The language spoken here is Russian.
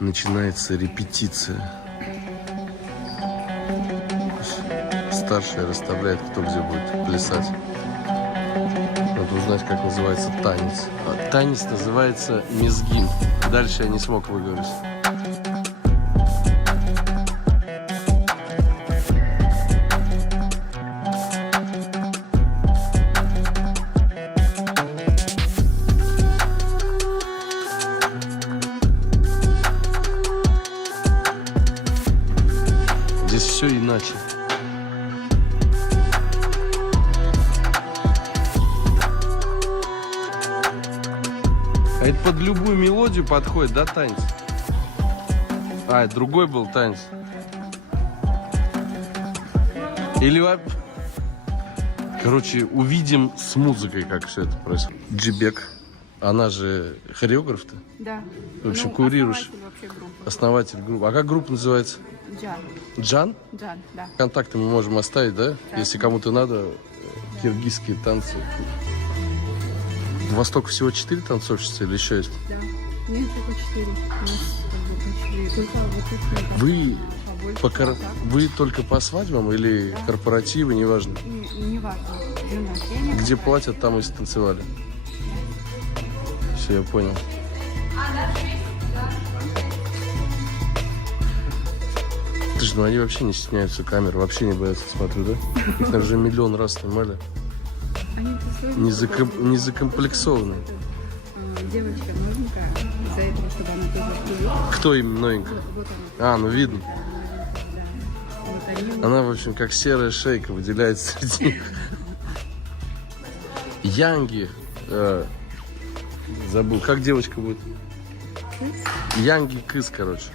начинается репетиция. Старшая расставляет, кто где будет плясать. Надо узнать, как называется танец. Танец называется мезгин. Дальше я не смог выговорить. Здесь все иначе. А это под любую мелодию подходит, да, танец? А, это другой был танец. Или... Короче, увидим с музыкой, как все это происходит. Джибек, она же хореограф-то? Да. В общем, Ну, курируешь. основатель вообще группы. Основатель группы. А как группа называется? Джан. Джан? Джан, да. Контакты мы можем оставить, да? Да. Если кому-то надо, киргизские танцы. У вас только всего 4 танцовщицы или еще есть? Да. Нет, только 4. Только вот это. Вы, побольше. вы только по свадьбам или корпоративы, неважно? Не важно. День рождения. Где платят, там и станцевали. Все, я понял. Слушай, ну они вообще не стесняются камер, вообще не боятся, смотрю, да? Их там уже миллион раз снимали. Они Не закомплексованные. Девочка новенькая, из-за этого, чтобы она тоже привыкла. Кто им новенькая? Вот она. А, ну видно. Да. Вот они. Она, в общем, как серая шейка выделяется среди них. Янги. Забыл. Как девочка будет? Янги Кыс, короче.